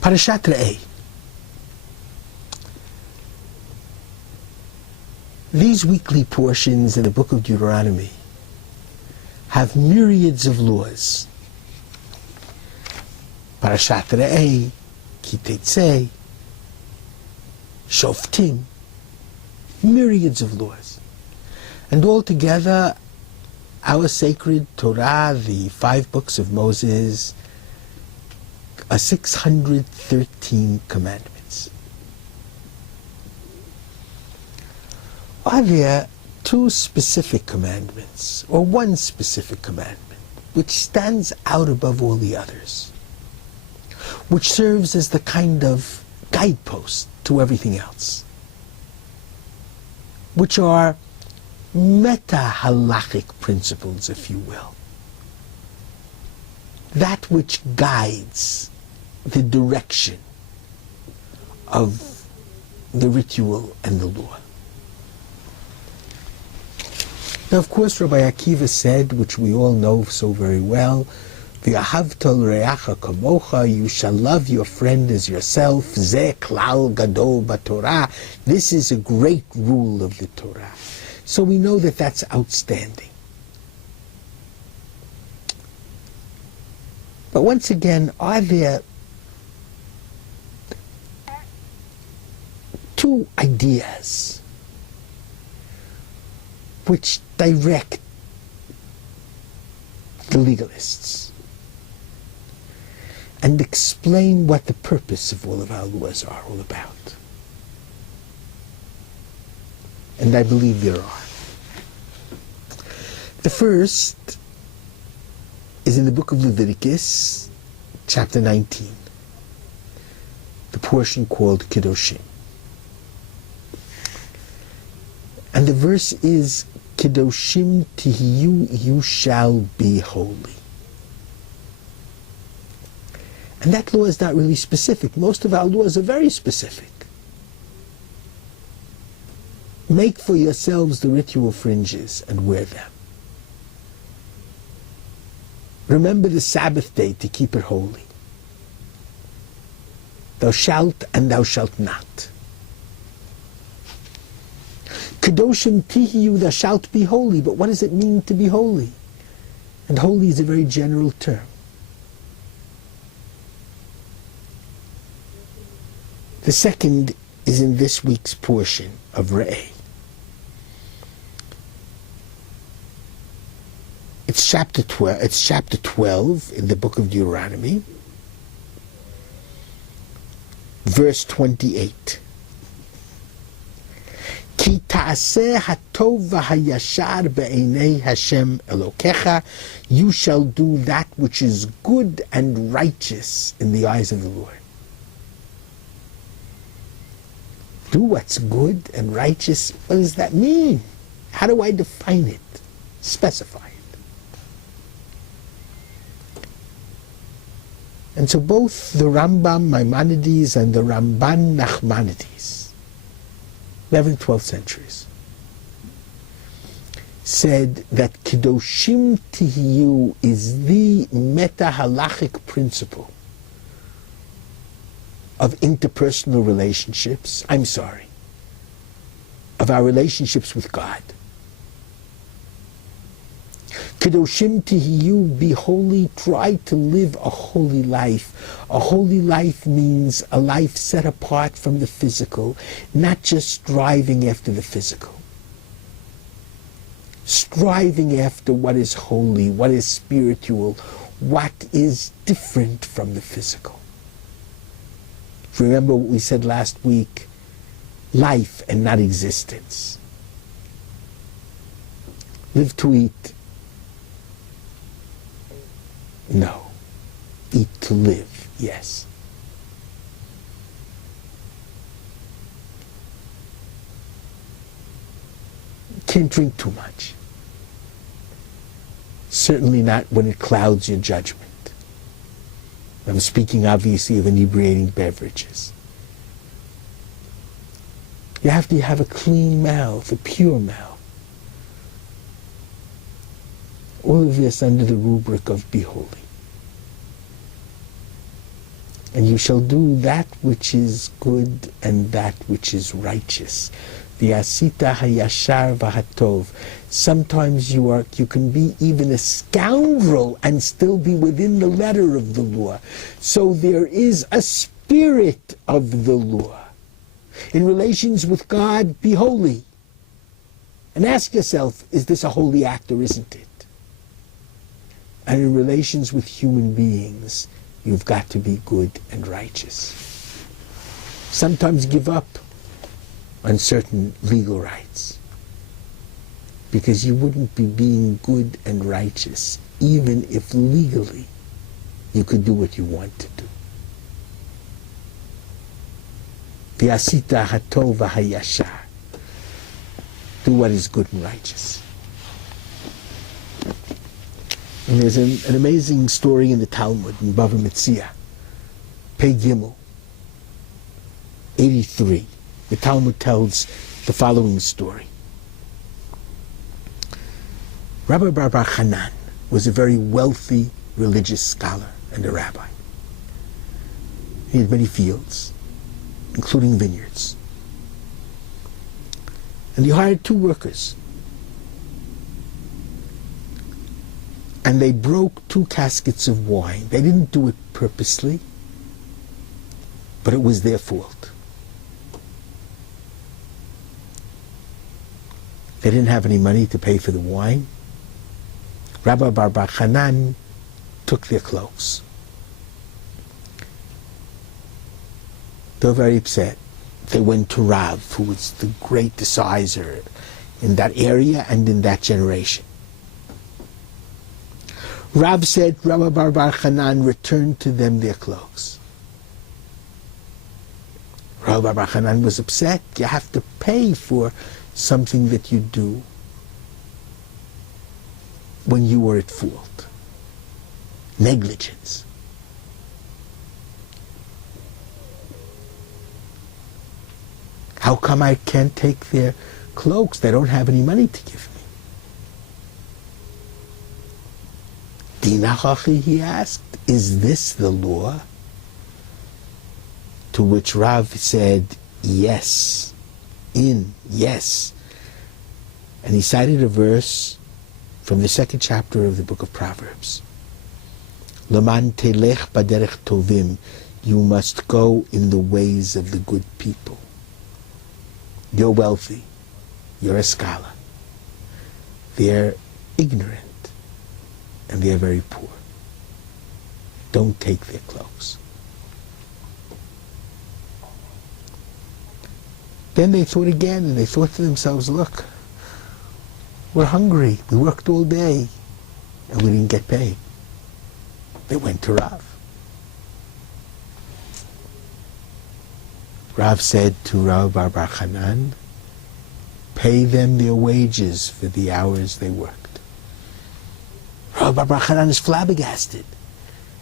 Parashat Re'eh. These weekly portions in the book of Deuteronomy have myriads of laws. Parashat Re'eh, Ki Tetzeh, Shoftim, myriads of laws. And altogether, our sacred Torah, the 5 books of Moses, are 613 commandments. Are there 2 specific commandments, or 1 specific commandment, which stands out above all the others, which serves as the kind of guidepost to everything else, which are meta-halachic principles, if you will, that which guides the direction of the ritual and the law? Now, of course, Rabbi Akiva said, which we all know so very well, V'ahavta l'reacha kamocha, you shall love your friend as yourself, Zeh klal gadol b'Torah. This is a great rule of the Torah. So we know that that's outstanding. But once again, are there 2 ideas which direct the legalists and explain what the purpose of all of our laws are all about? And I believe there are. The first is in the book of Leviticus, chapter 19, the portion called Kedoshim. And the verse is, Kedoshim tihiyu, you shall be holy. And that law is not really specific. Most of our laws are very specific. Make for yourselves the ritual fringes and wear them. Remember the Sabbath day to keep it holy. Thou shalt and thou shalt not. Kedoshim tihiyu, thou shalt be holy. But what does it mean to be holy? And holy is a very general term. The second is in this week's portion of Re'eh. It's chapter 12 in the book of Deuteronomy, verse 28. Ki ta'aseh hatov v'hayashar be'einei Hashem Elokecha, you shall do that which is good and righteous in the eyes of the Lord. Do what's good and righteous. What does that mean? How do I define it? Specify it. And so both the Rambam Maimonides and the Ramban Nachmanides, 11th, 12th centuries, said that Kedoshim Tihiyu is the meta-halachic principle of interpersonal relationships, of our relationships with God. Kedoshim tihiyu, be holy, try to live a holy life. A holy life means a life set apart from the physical, not just striving after the physical. Striving after what is holy, what is spiritual, what is different from the physical. Remember what we said last week, life and not existence. Live to eat. No. Eat to live, yes. Can't drink too much. Certainly not when it clouds your judgment. I'm speaking obviously of inebriating beverages. You have to have a clean mouth, a pure mouth. All of this under the rubric of be holy. And you shall do that which is good and that which is righteous. V'asita hayashar v'hatov. Sometimes you can be even a scoundrel and still be within the letter of the law. So there is a spirit of the law. In relations with God, be holy. And ask yourself, is this a holy act or isn't it? And in relations with human beings, you've got to be good and righteous. Sometimes give up on certain legal rights, because you wouldn't be being good and righteous even if legally you could do what you want to do. V'asita hatov v'hayashar. Do what is good and righteous. And there's an amazing story in the Talmud, in Bava Metzia, Pei Gimel, 83. The Talmud tells the following story. Rabbi Bar Hanan was a very wealthy religious scholar and a rabbi. He had many fields, including vineyards. And he hired 2 workers. And they broke 2 caskets of wine. They didn't do it purposely, but it was their fault. They didn't have any money to pay for the wine. Rabbi Bar Hanan took their clothes. They were very upset. They went to Rav, who was the great decider in that area and in that generation. Rav said, Rabbi Bar Hanan, returned to them their clothes. Rabbi Bar Hanan was upset. You have to pay for something that you do when you were at fault. Negligence. How come I can't take their cloaks? They don't have any money to give me. Dinachachi, he asked, is this the law? To which Rav said, yes. Yes. And he cited a verse from the 2nd chapter of the book of Proverbs. Laman telech baderech tovim, you must go in the ways of the good people. You're wealthy. You're a scholar. They're ignorant. And they're very poor. Don't take their clothes. Then they thought again, and they thought to themselves, look, we're hungry. We worked all day, and we didn't get paid. They went to Rav. Rav said to Rabbi Bar Hanan, pay them their wages for the hours they worked. Rabbi Bar Hanan is flabbergasted.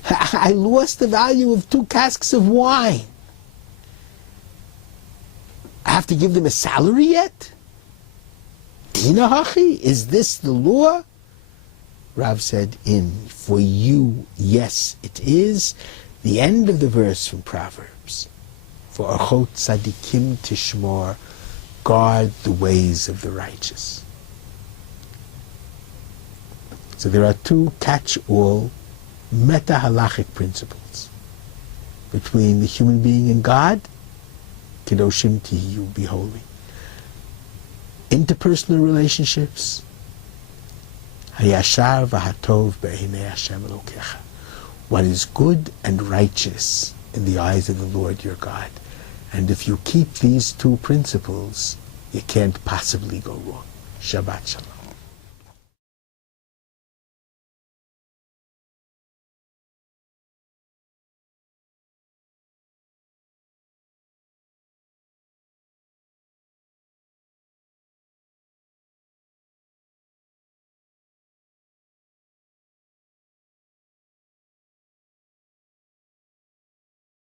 I lost the value of 2 casks of wine. I have to give them a salary yet? Dina hachi? Is this the law? Rav said, for you, yes, it is. The end of the verse from Proverbs. For Orchot Tzadikim Tishmor, guard the ways of the righteous. So there are 2 catch-all meta-halachic principles between the human being and God. Kedoshim tihiyu, be holy. Interpersonal relationships. Hayashar v'hatov be'einei Hashem Elokecha. What is good and righteous in the eyes of the Lord your God. And if you keep these 2 principles, you can't possibly go wrong. Shabbat Shalom.